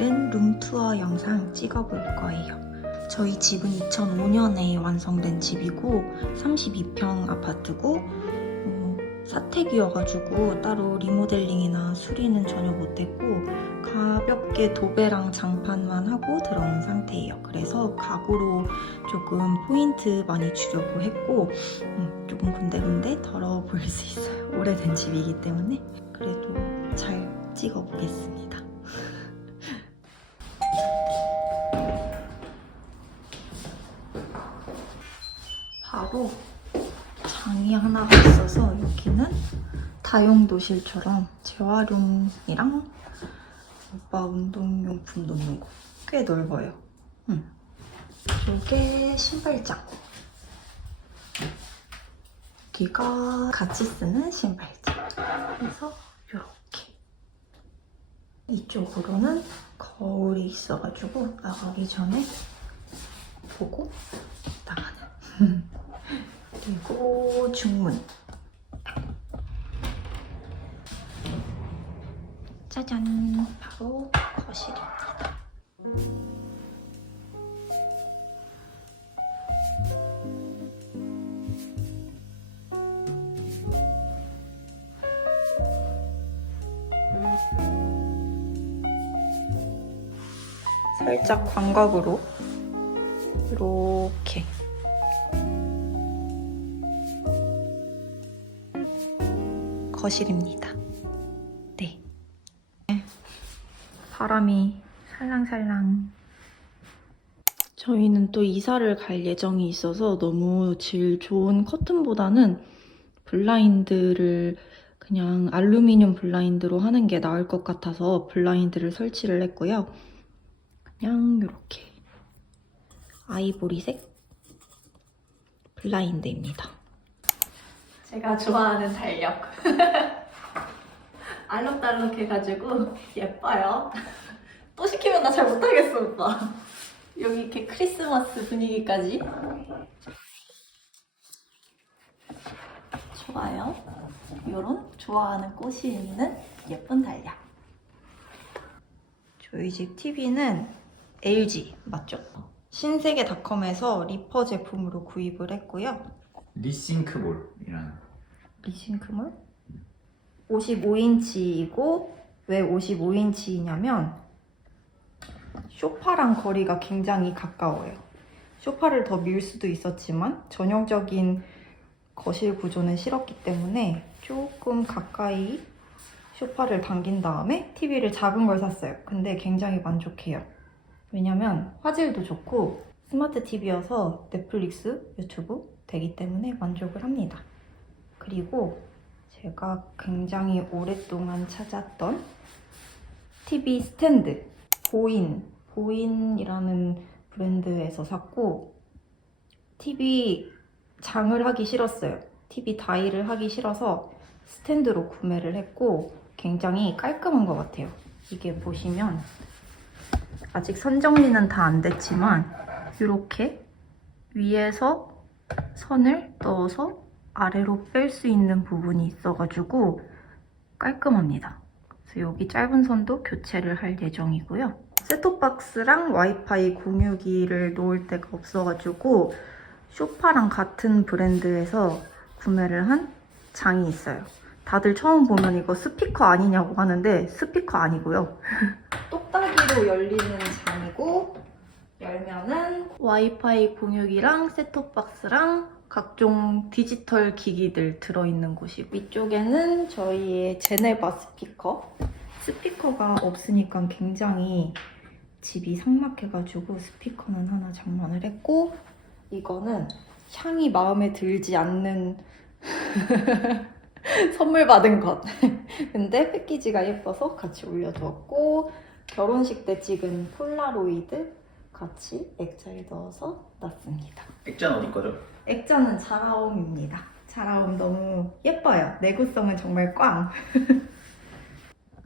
오늘은 룸투어 영상 찍어볼 거예요. 저희 집은 2005년에 완성된 집이고 32평 아파트고 어, 사택이어가지고 따로 리모델링이나 수리는 전혀 못했고 가볍게 도배랑 장판만 하고 들어온 상태예요. 그래서 가구로 조금 포인트 많이 주려고 했고 음, 조금 군데군데 더러워 보일 수 있어요. 오래된 집이기 때문에 그래도 잘 찍어보겠습니다. 하나가 있어서 여기는 다용도실처럼 재활용이랑 오빠 운동용품 놓는 거 꽤 넓어요. 응. 이게 신발장. 여기가 같이 쓰는 신발장. 그래서 이렇게. 이쪽으로는 거울이 있어가지고 나가기 전에 보고 나가는. 그리고 중문. 짜잔! 바로 거실입니다. 살짝 광각으로 이렇게 거실입니다. 네. 바람이 살랑살랑. 저희는 또 이사를 갈 예정이 있어서 너무 질 좋은 커튼보다는 블라인드를 그냥 알루미늄 블라인드로 하는 게 나을 것 같아서 블라인드를 설치를 했고요. 그냥 이렇게 아이보리색 블라인드입니다. 제가 좋아하는 달력. 알록달록 해가지고 예뻐요. 또 시키면 나 잘 못하겠어, 오빠. 여기 이렇게 크리스마스 분위기까지. 좋아요. 이런 좋아하는 꽃이 있는 예쁜 달력. 저희 집 TV는 LG 맞죠? 신세계닷컴에서 리퍼 제품으로 구입을 했고요. 리싱크볼이라는 리싱크몰 55인치이고 왜 55인치이냐면 쇼파랑 거리가 굉장히 가까워요. 쇼파를 더 밀 수도 있었지만 전형적인 거실 구조는 싫었기 때문에 조금 가까이 쇼파를 당긴 다음에 TV를 작은 걸 샀어요. 근데 굉장히 만족해요. 왜냐면 화질도 좋고 스마트 TV여서 넷플릭스, 유튜브 되기 때문에 만족을 합니다. 그리고 제가 굉장히 오랫동안 찾았던 TV 스탠드 보인 보인이라는 브랜드에서 샀고 TV 장을 하기 싫었어요. TV 다이를 하기 싫어서 스탠드로 구매를 했고 굉장히 깔끔한 것 같아요. 이게 보시면 아직 선정리는 다 안 됐지만 이렇게 위에서 선을 넣어서 아래로 뺄 수 있는 부분이 있어가지고 깔끔합니다. 그래서 여기 짧은 선도 교체를 할 예정이고요. 셋톱박스랑 와이파이 공유기를 놓을 데가 없어가지고 쇼파랑 같은 브랜드에서 구매를 한 장이 있어요. 다들 처음 보면 이거 스피커 아니냐고 하는데 스피커 아니고요. 똑딱이로 열리는 장이고 열면은 와이파이 공유기랑 셋톱박스랑 각종 디지털 기기들 들어있는 곳이고. 위쪽에는 저희의 제네바 스피커. 스피커가 없으니까 굉장히 집이 삭막해가지고 스피커는 하나 장만을 했고 이거는 향이 마음에 들지 않는 선물 받은 것. 근데 패키지가 예뻐서 같이 올려두었고 결혼식 때 찍은 폴라로이드 같이 액자에 넣어서 놨습니다. 액자는 어디 거죠? 액자는 자라옴입니다. 자라옴 너무 예뻐요. 내구성은 정말 꽝.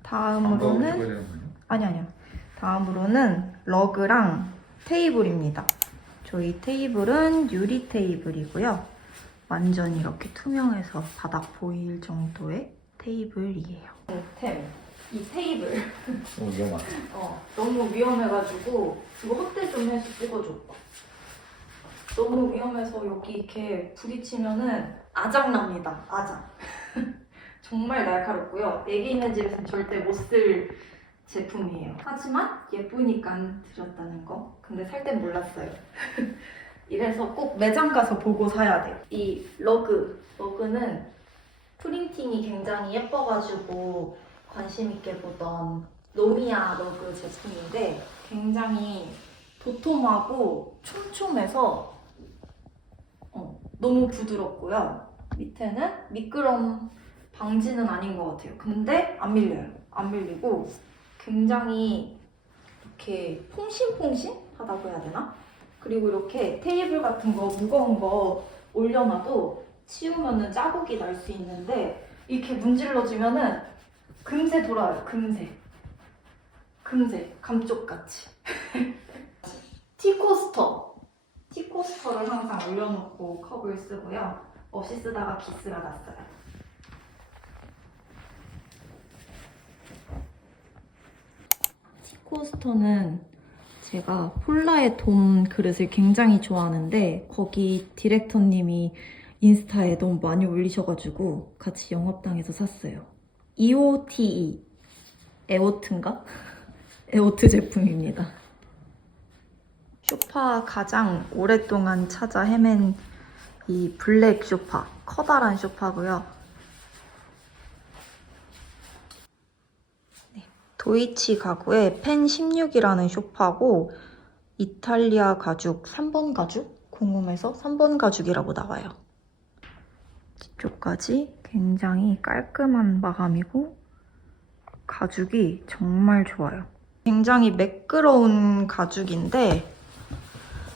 다음으로는 아니 아니요. 다음으로는 러그랑 테이블입니다. 저희 테이블은 유리 테이블이고요. 완전 이렇게 투명해서 바닥 보일 정도의 테이블이에요. 템 이 테이블 오 위험하다. 어, 너무 위험해가지고 이거 확대 좀 해서 찍어줘. 오빠. 너무 위험해서 여기 이렇게 부딪히면은 아작납니다. 아작. 정말 날카롭고요. 애기 있는 집에서는 절대 못 쓸 제품이에요. 하지만 예쁘니까 드렸다는 거. 근데 살 땐 몰랐어요. 이래서 꼭 매장 가서 보고 사야 돼요. 이 러그, 러그는 프린팅이 굉장히 예뻐가지고 관심 있게 보던 노미아 러그 제품인데 굉장히 도톰하고 촘촘해서 어, 너무 부드럽고요. 밑에는 미끄럼 방지는 아닌 것 같아요. 근데 안 밀려요. 안 밀리고 굉장히 이렇게 퐁신퐁신하다고 해야 되나? 그리고 이렇게 테이블 같은 거 무거운 거 올려놔도 치우면은 자국이 날 수 있는데 이렇게 문질러지면은 금세 돌아요. 금세. 금세 감쪽같이. 티코스터. 티코스터를 항상 올려놓고 컵을 쓰고요. 없이 쓰다가 기스가 났어요. 티코스터는 제가 폴라의 돔 그릇을 굉장히 좋아하는데 거기 디렉터님이 인스타에 너무 많이 올리셔가지고 같이 영업당해서 샀어요. EOTE 에오트인가? 에오트 제품입니다. 쇼파 가장 오랫동안 찾아 헤맨 이 블랙 쇼파 커다란 쇼파고요. 네, 도이치 가구의 펜 16이라는 쇼파고 이탈리아 가죽 3번 가죽? 궁금해서 3번 가죽이라고 나와요. 뒤쪽까지 굉장히 깔끔한 마감이고 가죽이 정말 좋아요. 굉장히 매끄러운 가죽인데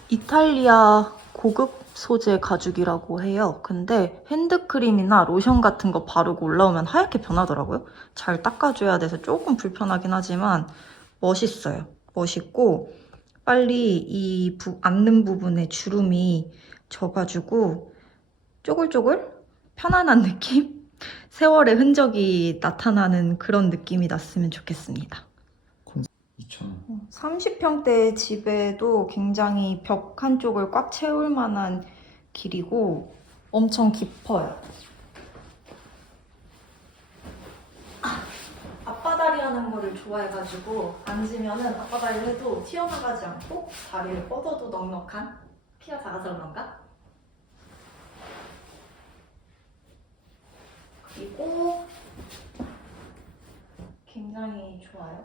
이탈리아 고급 소재 가죽이라고 해요. 근데 핸드크림이나 로션 같은 거 바르고 올라오면 하얗게 변하더라고요. 잘 닦아줘야 돼서 조금 불편하긴 하지만 멋있어요. 멋있고 빨리 이 부, 앉는 부분에 주름이 져가지고 쪼글쪼글 편안한 느낌? 세월의 흔적이 나타나는 그런 느낌이 났으면 좋겠습니다. 2,000원. 30평대 집에도 굉장히 벽 한쪽을 꽉 채울 만한 길이고 엄청 깊어요. 아, 앞바다리 하는 거를 좋아해가지고 앉으면은 앞바다리를 해도 튀어나가지 않고 다리를 뻗어도 넉넉한 작아서 그런가? 그리고 굉장히 좋아요.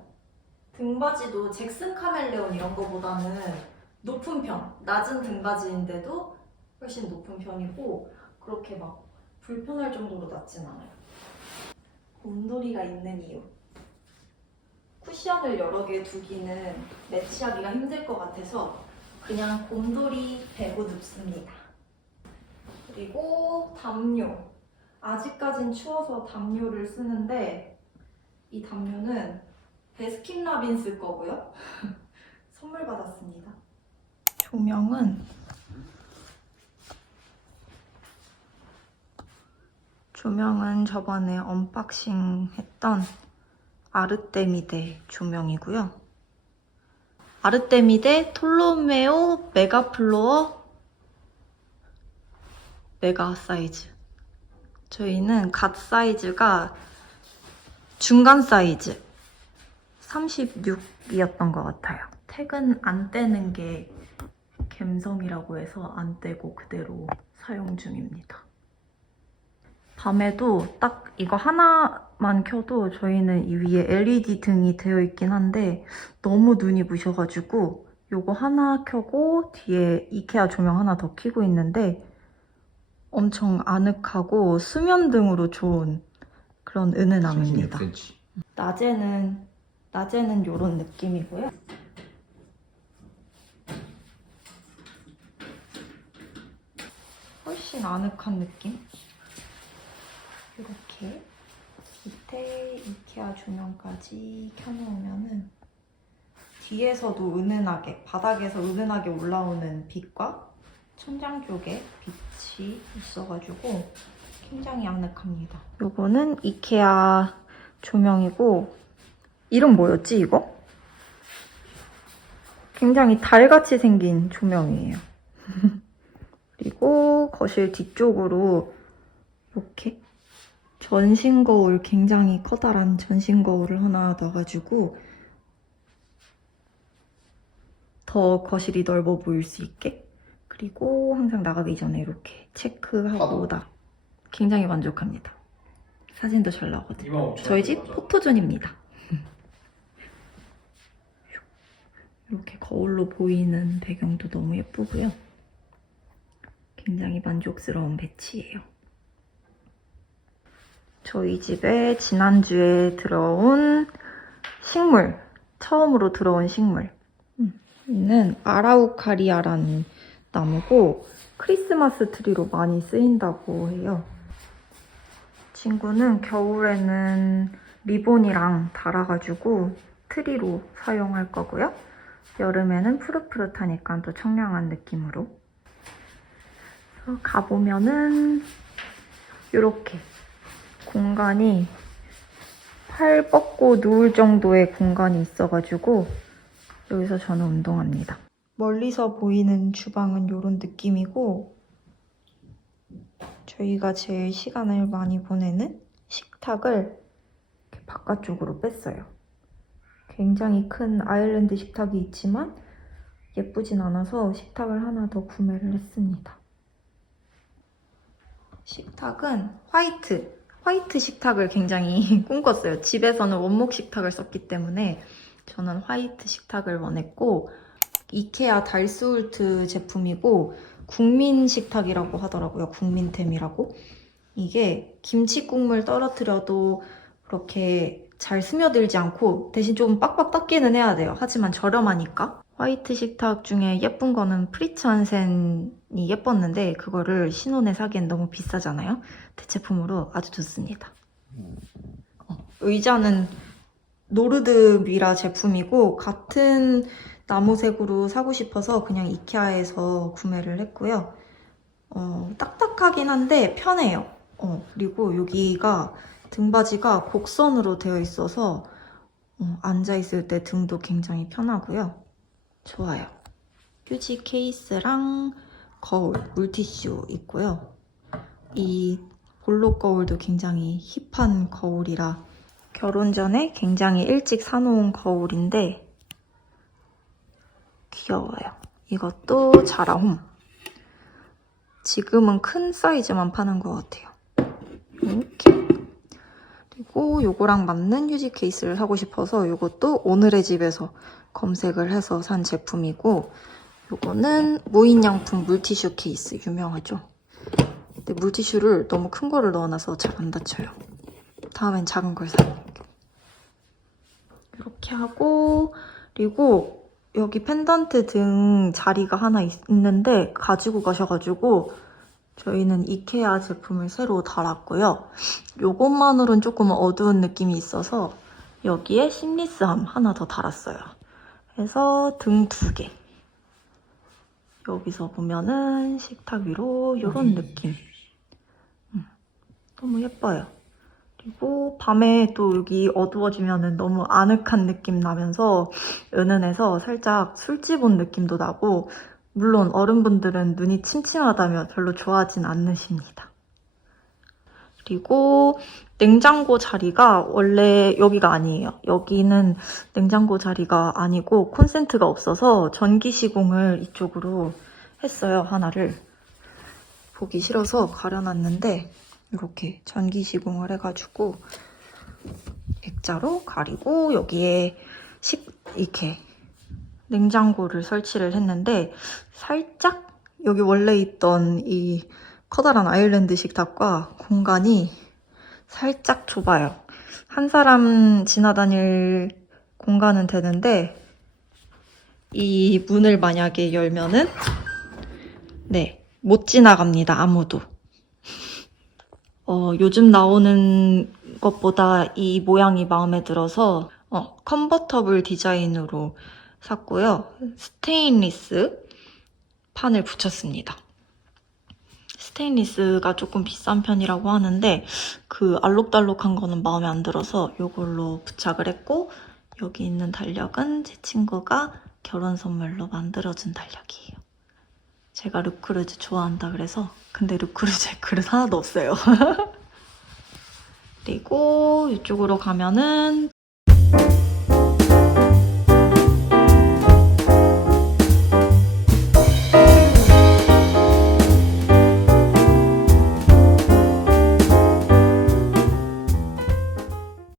등받이도 잭슨 카멜레온 이런 거보다는 높은 편, 낮은 등받이인데도 훨씬 높은 편이고 그렇게 막 불편할 정도로 낮진 않아요. 곰돌이가 있는 이유. 쿠션을 여러 개 두기는 매치하기가 힘들 것 같아서 그냥 곰돌이 베고 눕습니다. 그리고 담요. 아직까진 추워서 담요를 쓰는데 이 담요는 베스킨라빈스 거고요. 선물 받았습니다. 조명은 조명은 저번에 언박싱 했던 아르테미데 조명이고요. 아르테미데 톨로메오 메가플로어 메가 사이즈. 저희는 갓 사이즈가 중간 사이즈 36이었던 것 같아요. 택은 안 떼는 게 갬성이라고 해서 안 떼고 그대로 사용 중입니다. 밤에도 딱 이거 하나만 켜도 저희는 이 위에 LED 등이 되어 있긴 한데 너무 눈이 부셔가지고 요거 하나 켜고 뒤에 이케아 조명 하나 더 켜고 있는데 엄청 아늑하고 수면 등으로 좋은 그런 은은함입니다. 36cm. 낮에는 낮에는 이런 느낌이고요. 훨씬 아늑한 느낌. 이렇게 밑에 이케아 조명까지 켜놓으면은 뒤에서도 은은하게 바닥에서 은은하게 올라오는 빛과 천장 쪽에 빛이 있어가지고 굉장히 아늑합니다. 요거는 이케아 조명이고 이름 뭐였지, 이거? 굉장히 달같이 생긴 조명이에요. 그리고 거실 뒤쪽으로 이렇게 전신 거울, 굉장히 커다란 전신 거울을 하나 넣어가지고 더 거실이 넓어 보일 수 있게 그리고 항상 나가기 전에 이렇게 체크하고. 나 굉장히 만족합니다. 사진도 잘 나오거든요. 2만 5천 저희 집 포토존입니다. 이렇게 거울로 보이는 배경도 너무 예쁘고요. 굉장히 만족스러운 배치예요. 저희 집에 지난주에 들어온 식물, 처음으로 들어온 식물. 음, 이는 아라우카리아라는 나무고 크리스마스 트리로 많이 쓰인다고 해요. 친구는 겨울에는 리본이랑 달아가지고 트리로 사용할 거고요. 여름에는 푸릇푸릇하니까 또 청량한 느낌으로. 가보면은 이렇게 공간이 팔 뻗고 누울 정도의 공간이 있어가지고 여기서 저는 운동합니다. 멀리서 보이는 주방은 이런 느낌이고 저희가 제일 시간을 많이 보내는 식탁을 바깥쪽으로 뺐어요. 굉장히 큰 아일랜드 식탁이 있지만 예쁘진 않아서 식탁을 하나 더 구매를 했습니다. 식탁은 화이트, 화이트 식탁을 굉장히 꿈꿨어요. 집에서는 원목 식탁을 썼기 때문에 저는 화이트 식탁을 원했고 이케아 달스울트 제품이고 국민 식탁이라고 하더라고요. 국민템이라고. 이게 김치 국물 떨어뜨려도 그렇게 잘 스며들지 않고 대신 좀 빡빡 닦기는 해야 돼요. 하지만 저렴하니까. 화이트 식탁 중에 예쁜 거는 프리츠 한센이 예뻤는데 그거를 신혼에 사기엔 너무 비싸잖아요. 대체품으로 아주 좋습니다. 어, 의자는 노르드 미라 제품이고 같은 나무색으로 사고 싶어서 그냥 이케아에서 구매를 했고요. 어, 딱딱하긴 한데 편해요. 어, 그리고 여기가 등받이가 곡선으로 되어 있어서 어, 앉아있을 때 등도 굉장히 편하고요. 좋아요. 휴지 케이스랑 거울, 물티슈 있고요. 이 볼록 거울도 굉장히 힙한 거울이라 결혼 전에 굉장히 일찍 사놓은 거울인데 귀여워요. 이것도 자라홈. 지금은 큰 사이즈만 파는 것 같아요. 이렇게. 그리고 요거랑 맞는 휴지 케이스를 사고 싶어서 요것도 오늘의 집에서 검색을 해서 산 제품이고 요거는 무인양품 물티슈 케이스 유명하죠. 근데 물티슈를 너무 큰 거를 넣어놔서 잘안 닫혀요. 다음엔 작은 걸 사요. 이렇게 하고 그리고 여기 펜던트 등 자리가 하나 있, 있는데 가지고 가셔가지고 저희는 이케아 제품을 새로 달았고요. 요것만으로는 조금 어두운 느낌이 있어서 여기에 심리스함 하나 더 달았어요. 그래서 등 두 개. 여기서 보면은 식탁 위로 이런 느낌. 음, 너무 예뻐요. 그리고 밤에 또 여기 어두워지면은 너무 아늑한 느낌 나면서 은은해서 살짝 술집 온 느낌도 나고 물론 어른분들은 눈이 침침하다며 별로 좋아하진 않으십니다. 그리고 냉장고 자리가 원래 여기가 아니에요. 여기는 냉장고 자리가 아니고 콘센트가 없어서 전기 시공을 이쪽으로 했어요. 하나를. 보기 싫어서 가려놨는데 이렇게 전기 시공을 해가지고 액자로 가리고 여기에 식 이렇게 냉장고를 설치를 했는데 살짝 여기 원래 있던 이 커다란 아일랜드 식탁과 공간이 살짝 좁아요. 한 사람 지나다닐 공간은 되는데 이 문을 만약에 열면은 네, 못 지나갑니다. 아무도. 어, 요즘 나오는 것보다 이 모양이 마음에 들어서 어, 컨버터블 디자인으로 샀고요. 스테인리스 판을 붙였습니다. 스테인리스가 조금 비싼 편이라고 하는데 그 알록달록한 거는 마음에 안 들어서 이걸로 부착을 했고 여기 있는 달력은 제 친구가 결혼 선물로 만들어준 달력이에요. 제가 르크루제 좋아한다 그래서 근데 르크루제 그릇 하나도 없어요. 그리고 이쪽으로 가면은